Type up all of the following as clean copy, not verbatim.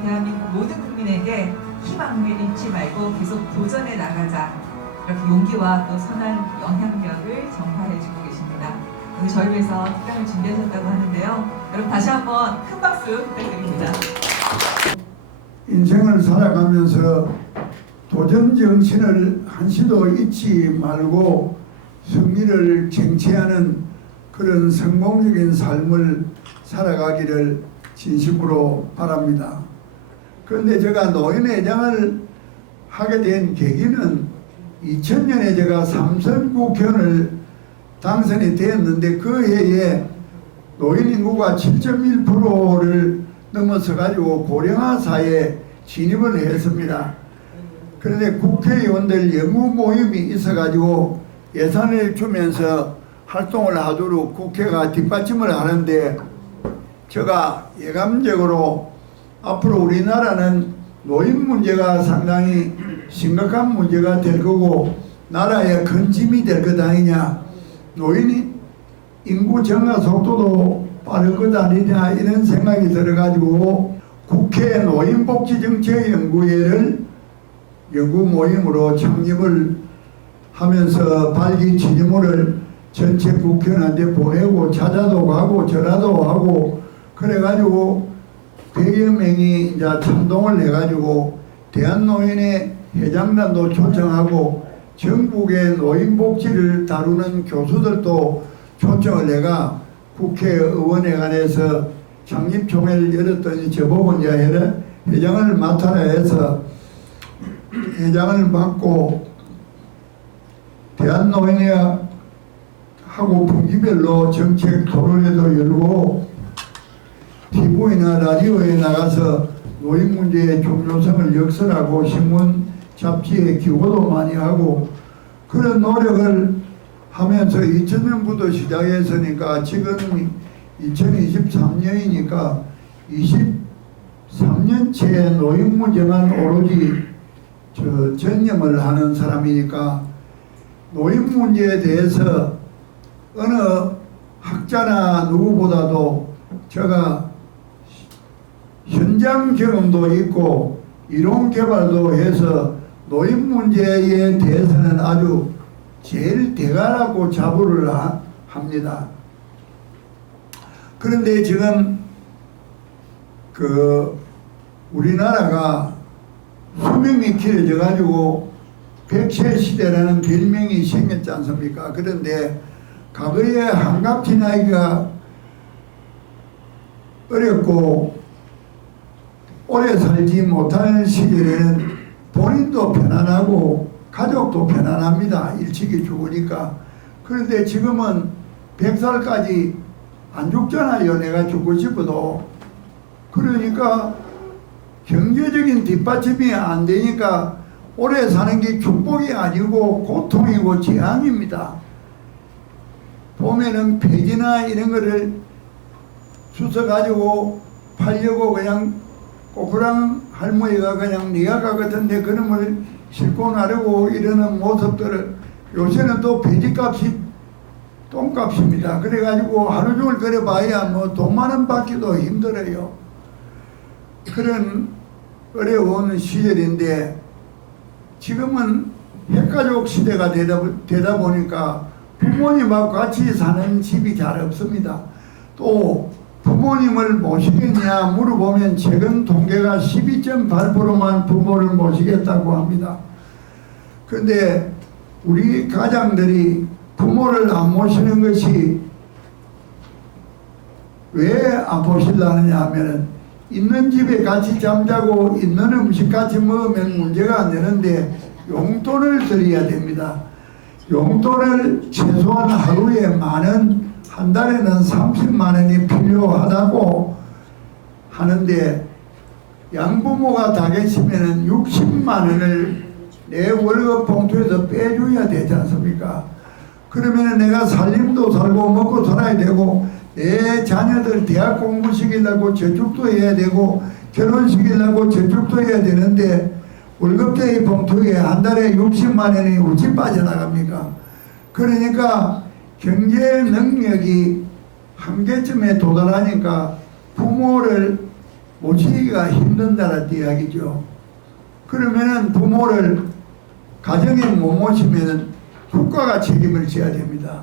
우리 대한민국 모든 국민에게 희망을 잃지 말고 계속 도전해 나가자, 이렇게 용기와 또 선한 영향력을 전파해주고 계십니다. 오늘 저희 위해서 특강을 준비하셨다고 하는데요. 여러분 다시 한번 큰 박수 부탁드립니다. 인생을 살아가면서 도전 정신을 한시도 잊지 말고 승리를 쟁취하는 그런 성공적인 삶을 살아가기를 진심으로 바랍니다. 그런데 제가 노인회장을 하게 된 계기는 2000년에 제가 삼선 국회의원을 당선이 되었는데 그 해에 노인 인구가 7.1%를 넘어서 가지고 고령화 사회에 진입을 했습니다. 그런데 국회의원들 연구 모임이 있어 가지고 예산을 주면서 활동을 하도록 국회가 뒷받침을 하는데, 제가 예감적으로 앞으로 우리나라는 노인 문제가 상당히 심각한 문제가 될 거고 나라의 큰 짐이 될 것 아니냐, 노인이 인구 증가 속도도 빠른 것 아니냐, 이런 생각이 들어가지고 국회 노인복지정책연구회를 연구 모임으로 창립을 하면서 발기취지물을 전체 국회의원한테 보내고 찾아도 가고 전화도 하고 그래가지고 100여 명이 이제 참동을 해가지고 대한노인의 회장단도 초청하고 전국의 노인복지를 다루는 교수들도 초청을 해가 국회의원회관에서 창립총회를 열었더니 저보고 이제 회장을 맡아라 해서 회장을 맡고 대한노인회하고 분기별로 정책 토론회도 열고 TV나 라디오에 나가서 노인 문제의 중요성을 역설하고 신문 잡지에 기고도 많이 하고 그런 노력을 하면서 2000년부터 시작했으니까 지금 2023년이니까 23년째 노인 문제만 오로지 전념을 하는 사람이니까 노인 문제에 대해서 어느 학자나 누구보다도 제가 현장 경험도 있고 이론 개발도 해서 노인 문제에 대해서는 아주 제일 대가라고 자부를 합니다. 그런데 지금 우리나라가 수명이 길어져 가지고 백세 시대라는 별명이 생겼지 않습니까? 그런데 과거에 한갑 지나기가 어렵고 오래 살지 못할 시절에는 본인도 편안하고 가족도 편안합니다. 일찍이 죽으니까. 그런데 지금은 100살까지 안 죽잖아요. 내가 죽고 싶어도. 그러니까 경제적인 뒷받침이 안 되니까 오래 사는 게 축복이 아니고 고통이고 재앙입니다. 보면은 폐지나 이런 거를 주워 가지고 팔려고 그냥 꼬꾸랑 할머니가 그냥 니아가 같은데 그놈을 싣고 나르고 이러는 모습들을, 요새는 또 폐지값이 똥값입니다. 그래가지고 하루 종일 그래 봐야 뭐 돈만 원 받기도 힘들어요. 그런 어려운 시절인데 지금은 핵가족 시대가 되다 보니까 부모님하고 같이 사는 집이 잘 없습니다. 또 부모님을 모시겠냐 물어보면 최근 통계가 12.8%만 부모를 모시겠다고 합니다. 그런데 우리 가장들이 부모를 안 모시는 것이 왜 안 모시려느냐 하면은 있는 집에 같이 잠자고 있는 음식 같이 먹으면 문제가 안 되는데 용돈을 드려야 됩니다. 용돈을 최소한 하루에 만원, 한 달에는 30만 원이 필요하다고 하는데 양부모가 다 계시면은 60만 원을 내 월급 봉투에서 빼줘야 되지 않습니까? 그러면은 내가 살림도 살고 먹고 살아야 되고 내 자녀들 대학 공부시키려고 저축도 해야 되고 결혼시키려고 저축도 해야 되는데 월급쟁이 봉투에 한 달에 60만 원이 어찌 빠져나갑니까? 그러니까 경제 능력이 한계점에 도달하니까 부모를 모시기가 힘든다는 이야기죠. 그러면은 부모를 가정에 못 모시면 국가가 책임을 져야 됩니다.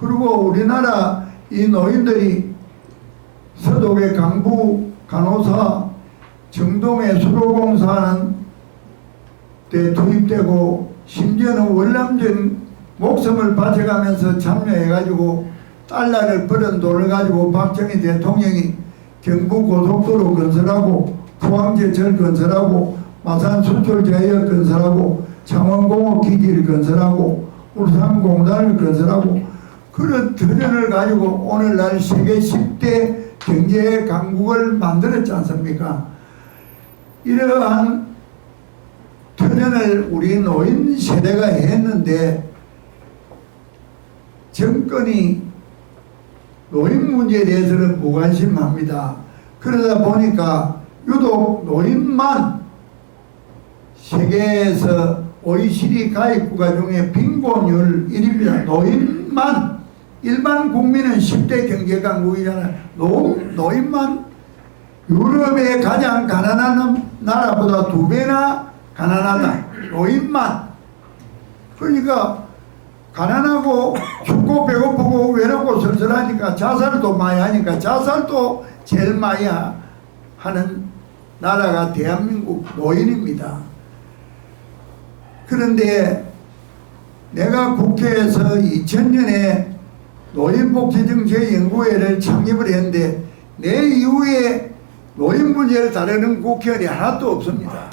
그리고 우리나라 이 노인들이 서독의 강부 간호사, 정동의 수로공사하는 데 투입되고 심지어는 월남전 목숨을 바쳐가면서 참여해가지고 달러를 벌은 돈을 가지고 박정희 대통령이 경부고속도로 건설하고 포항제철 건설하고 마산 수출제약 건설하고 창원공업 기지를 건설하고 울산공단을 건설하고 그런 터전을 가지고 오늘날 세계 10대 경제 강국을 만들었지 않습니까? 이러한 터전을 우리 노인 세대가 했는데 정권이 노인 문제에 대해서는 무관심합니다. 그러다 보니까 유독 노인만 세계에서 OECD 가입국가 중에 빈곤율 1위입니다. 노인만, 일반 국민은 10대 경제강국이잖아요. 노인만 유럽의 가장 가난한 나라보다 2배나 가난하다. 노인만. 그러니까 가난하고 춥고 배고프고 외롭고 쓸쓸하니까 자살도 많이 하니까 자살도 제일 많이 하는 나라가 대한민국 노인입니다. 그런데 내가 국회에서 2000년에 노인복지정책연구회를 창립을 했는데 내 이후에 노인 문제를 다루는 국회의원이 하나도 없습니다.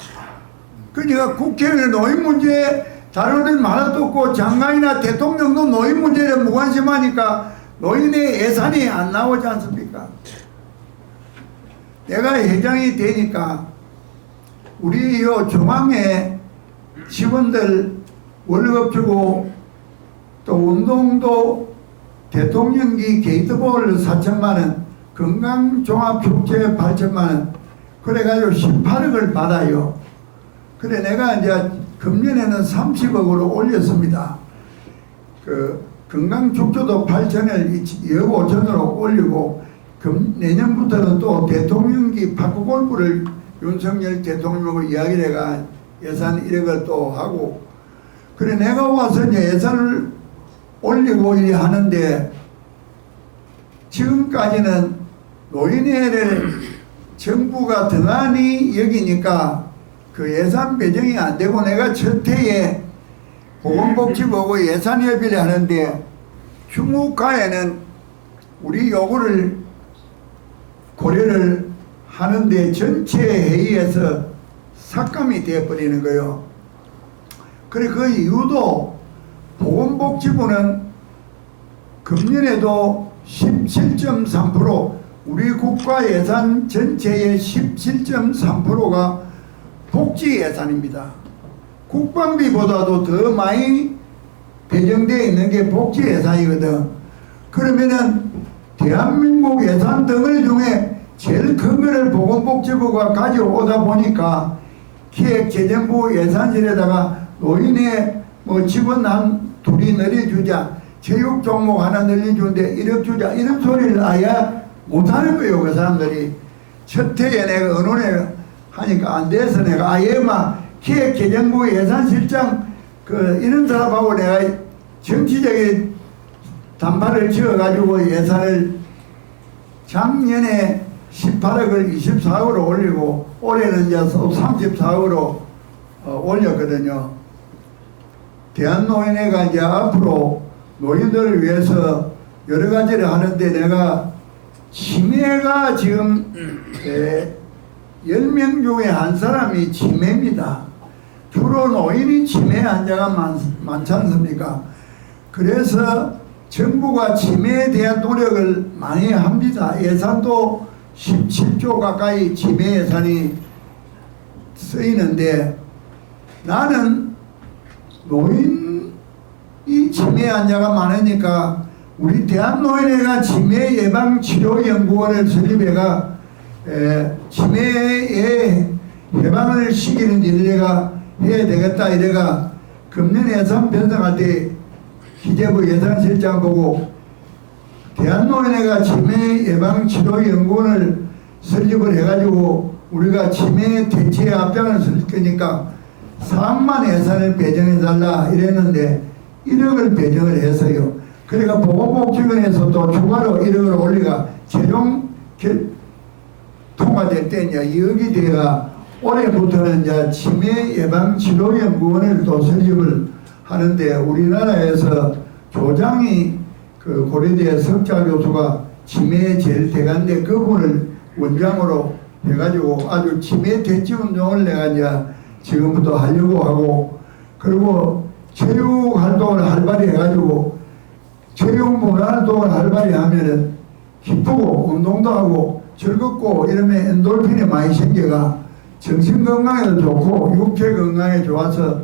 그러니까 국회의원 노인 문제 다루는 데 하나도 없고 장관이나 대통령도 노인 문제에 무관심하니까 노인의 예산이 안 나오지 않습니까? 내가 회장이 되니까 우리 요 중앙에 직원들 월급 주고 또 운동도 대통령기 게이트볼 4천만원 건강종합축제 8천만원 그래가지고 18억을 받아요. 그래 내가 이제 금년에는 30억으로 올렸습니다. 그 건강축제도 8천을 2억 5천으로 올리고 내년부터는 또 대통령기 파크골프를 윤석열 대통령하고 이야기를 해가 예산 1억을 또 하고 그래 내가 와서 이제 예산을 올리고 이래 하는데 지금까지는 노인회를 정부가 등한히 여기니까 그 예산 배정이 안 되고 내가 첫 해에 보건복지부하고 예산 협의를 하는데 주무과에는 우리 요구를 고려를 하는데 전체 회의에서 삭감이 되어버리는 거예요. 그래 그 이유도 보건복지부는 금년에도 17.3% 우리 국가 예산 전체의 17.3%가 복지 예산입니다. 국방비보다도 더 많이 배정되어 있는 게 복지 예산이거든. 그러면은 대한민국 예산 덩어리 중에 제일 큰 거를 보건복지부가 가져오다 보니까 기획재정부 예산실에다가 노인의 뭐 직원 한 둘이 늘려주자, 체육 종목 하나 늘려주는데 1억 주자 이런 소리를 아예 못하는 거예요. 그 사람들이. 첫 해에 내가 언론에 하니까 안 돼서 내가 아예 막 기획재정부 예산실장 이런 사람하고 내가 정치적인 단발을 지어가지고 예산을 작년에 18억을 24억으로 올리고 올해는 이제 34억으로 올렸거든요. 대한노인회가 이제 앞으로 노인들을 위해서 여러 가지를 하는데 내가 치매가 지금 10명 중에 한 사람이 치매입니다. 주로 노인이 치매 환자가 많지 않습니까? 그래서 정부가 치매에 대한 노력을 많이 합니다. 예산도 17조 가까이 치매 예산이 쓰이는데 나는 노인이 치매 환자가 많으니까 우리 대한노인회가 치매 예방치료연구원을 설립해가 치매에 예방을 시키는 일을 내가 해야 되겠다 이래가 금년 예산 편성할 때 기재부 예산실장 보고 대한노인회가 치매 예방치료연구원을 설립을 해가지고 우리가 치매 대체에 앞장을 설 거니까 4억만 예산을 배정해달라 이랬는데 1억을 배정을 해서요. 그러니까 보건복지관에서도 추가로 1억을 올리가 최종 통과될 때 이제 2억이 돼가 올해부터는 이제 치매 예방 치료연구원을 또 설립을 하는데 우리나라에서 조장이 그 고려대 석자 교수가 치매 제일 대가인데 그분을 원장으로 해가지고 아주 치매 대치 운동을 내가 이제 지금부터 하려고 하고 그리고 체육 활동을 활발히 해가지고 체육 문화 활동을 활발히 하면은 기쁘고 운동도 하고 즐겁고 이러면 엔돌핀이 많이 생겨가 정신 건강에도 좋고 육체 건강에 좋아서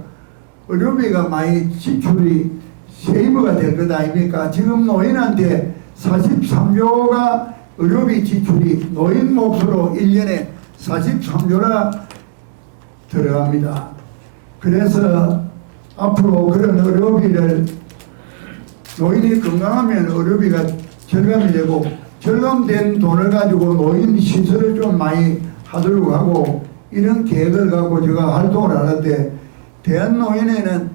의료비가 많이 지출이 세이브가 될 것 아닙니까? 지금 노인한테 43조가 의료비 지출이 노인 몫으로 1년에 43조나 들어갑니다. 그래서 앞으로 그런 의료비를 노인이 건강하면 의료비가 절감이 되고 절감된 돈을 가지고 노인 시설을 좀 많이 하도록 하고 이런 계획을 갖고 제가 활동을 하는데 대한노인회는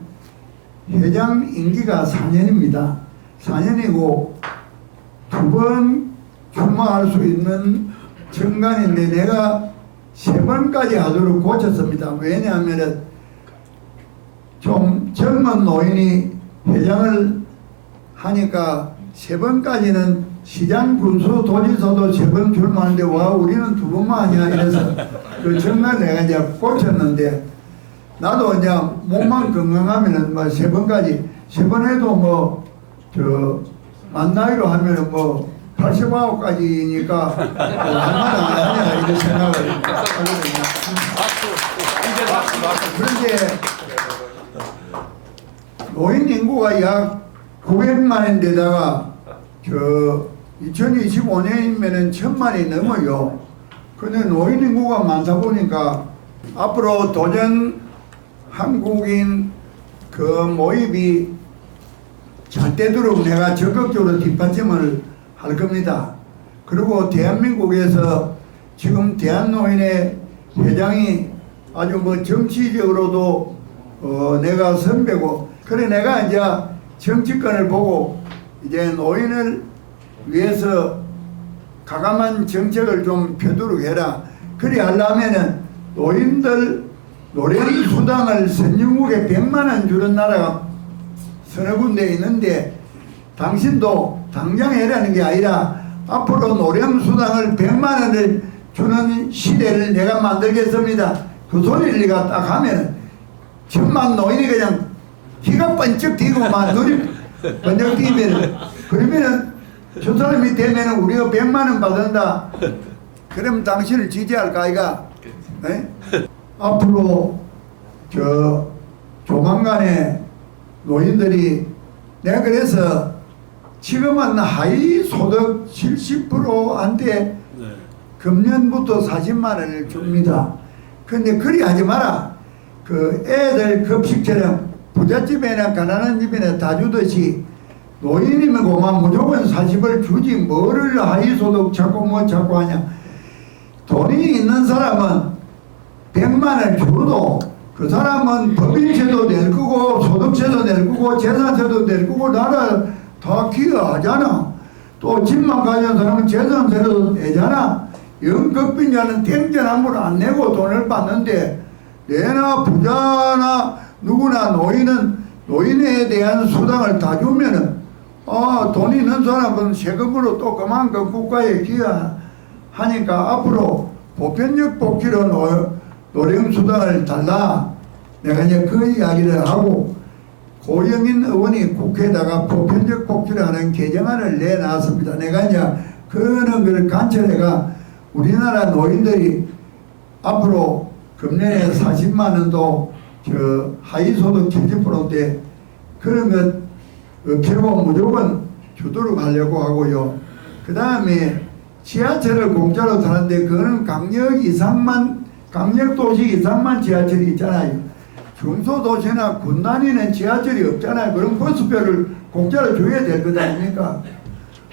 회장 임기가 4년입니다. 4년이고 2번 출마할 수 있는 정관인데 내가 3번까지 하도록 고쳤습니다. 왜냐하면 좀 젊은 노인이 회장을 하니까 3번까지는 시장 군수 도지사도 3번 출마하는데 와 우리는 2번만 하냐 이래서 그 정말 내가 이제 고쳤는데 나도 이제 몸만 건강하면은 뭐 3번까지 3번 해도 뭐 만 나이로 하면은 뭐 89까지니까 얼마나 안 하냐 이런 생각을 하거든요. 그런데 노인 인구가 약 900만인데다가 2025년이면은 1000만이 넘어요. 근데 노인 인구가 많다 보니까 앞으로 도전 한국인 그 모임이 잘 되도록 내가 적극적으로 뒷받침을 할 겁니다. 그리고 대한민국에서 지금 대한노인회 회장이 아주 뭐 정치적으로도 내가 선배고 그래 내가 이제 정치권을 보고 이제 노인을 위해서 가감한 정책을 좀 펴도록 해라. 그리 하려면은 노인들 노령 수당을 선진국에 100만원 주는 나라가 서너 군데 있는데 당신도 당장 해라는 게 아니라 앞으로 노령 수당을 100만원을 주는 시대를 내가 만들겠습니다. 그 소리를 내가 딱 하면 천만 노인이 그냥 기가 번쩍 뛰고만 눈이 번쩍 뛰면 그러면은 저 사람이 되면은 우리가 100만원 받는다. 그러면 당신을 지지할까 아이가? 네? 앞으로 조만간에 노인들이 내가 그래서 지금은 하위 소득 70%한테 금년부터 40만원을 줍니다. 근데 그리 하지 마라. 그 애들 급식처럼 부잣집이나 가난한 집이나 다 주듯이 노인이면 그만 무조건 40을 주지 뭐를 하위소득 자꾸 뭐 자꾸 하냐. 돈이 있는 사람은 100만을 줘도 그 사람은 법인세도 낼 거고 소득세도 낼 거고 재산세도 낼 거고 나라 다 기여하잖아. 또 집만 가진 사람은 재산세도 내잖아. 영급빈자는 땡전함을 안 내고 돈을 받는데 내나 부자나 누구나 노인에 대한 수당을 다 주면은 돈 있는 사람은 세금으로 또 그만큼 국가에 기여하니까 앞으로 보편적 복지로 노령수당을 달라. 내가 이제 그 이야기를 하고 고영인 의원이 국회에다가 보편적 복지를 하는 개정안을 내놨습니다. 내가 이제 그런 걸 관철해가 우리나라 노인들이 앞으로 금년에 40만원도 하위소득 70%인데 그런 것 없애고 무조건 주도록 하려고 하고요. 그 다음에 지하철을 공짜로 타는데 그거는 강력도시 이상만 지하철이 있잖아요. 중소도시나 군 다니는 지하철이 없잖아요. 그럼 버스표를 공짜로 줘야 될 것 아닙니까?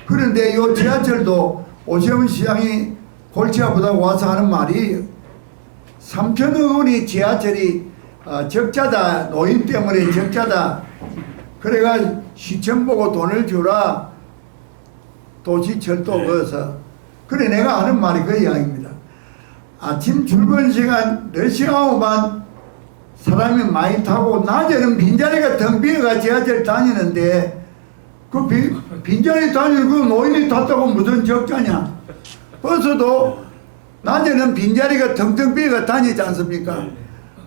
그런데 이 지하철도 오세훈 시장이 골치 아프다고 와서 하는 말이 3천억 원이 지하철이 적자다, 노인 때문에 적자다. 그래가 시청 보고 돈을 주라, 도시철도 그어서. 그래 내가 하는 말이 그 이야기입니다. 아침 출근 시간 4시간 반 사람이 많이 타고 낮에는 빈자리가 텅 비어가 지하철 다니는데 그 빈자리 다니는 그 노인이 탔다고 무슨 적자냐. 버스도 낮에는 빈자리가 텅텅 비어가 다니지 않습니까?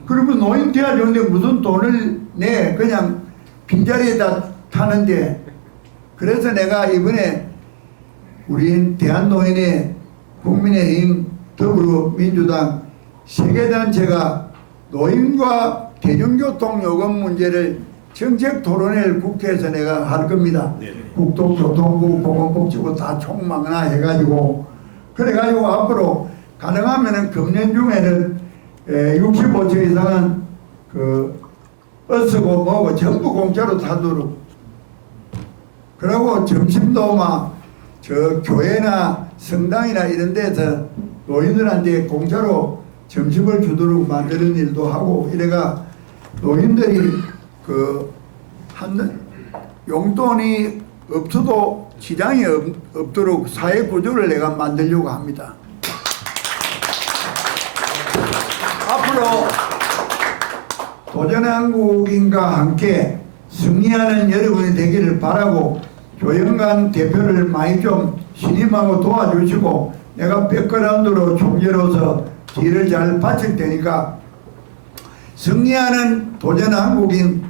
그러면 노인 태야 좋은데 무슨 돈을 내 그냥 빈자리에다 타는데. 그래서 내가 이번에 우리 대한노인의 국민의힘 더불어민주당 세계단체가 노인과 대중교통 요금 문제를 정책 토론회를 국회에서 내가 할 겁니다. 국토교통부, 보건복지부 다 총망라 해가지고 그래가지고 앞으로 가능하면은 금년 중에는 65세 이상은 그 버스고 뭐고 전부 공짜로 타도록. 그리고 점심도 막 저 교회나 성당이나 이런 데서 노인들한테 공짜로 점심을 주도록 만드는 일도 하고 이래가 노인들이 그 한 용돈이 없어도 지장이 없도록 사회 구조를 내가 만들려고 합니다. 앞으로 도전한국인과 함께 승리하는 여러분이 되기를 바라고 조영관 대표를 많이 좀 신임하고 도와주시고 내가 백그라운드로 총재로서 길을 잘 바칠 테니까 승리하는 도전한국인이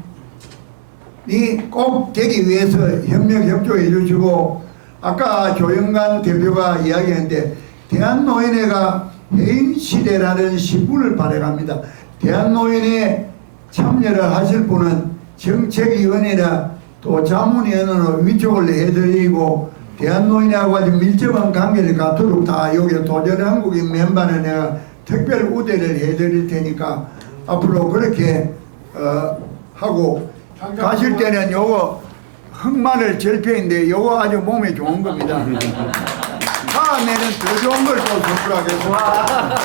꼭 되기 위해서 협력 협조해 주시고 아까 조영관 대표가 이야기했는데 대한노인회가 해인시대라는 신분을 발행합니다. 대한노인회 참여를 하실 분은 정책위원회나 또 자문위원으로 위촉을 해드리고 대한노인회하고 아주 밀접한 관계를 갖도록 다 여기 도전한국인 멤버는 내가 특별 우대를 해드릴 테니까 앞으로 그렇게 하고 가실 때는 요거 흑마늘 절편인데 요거 아주 몸에 좋은 겁니다. 다음에는 더 좋은 걸 또 선물하겠습니다.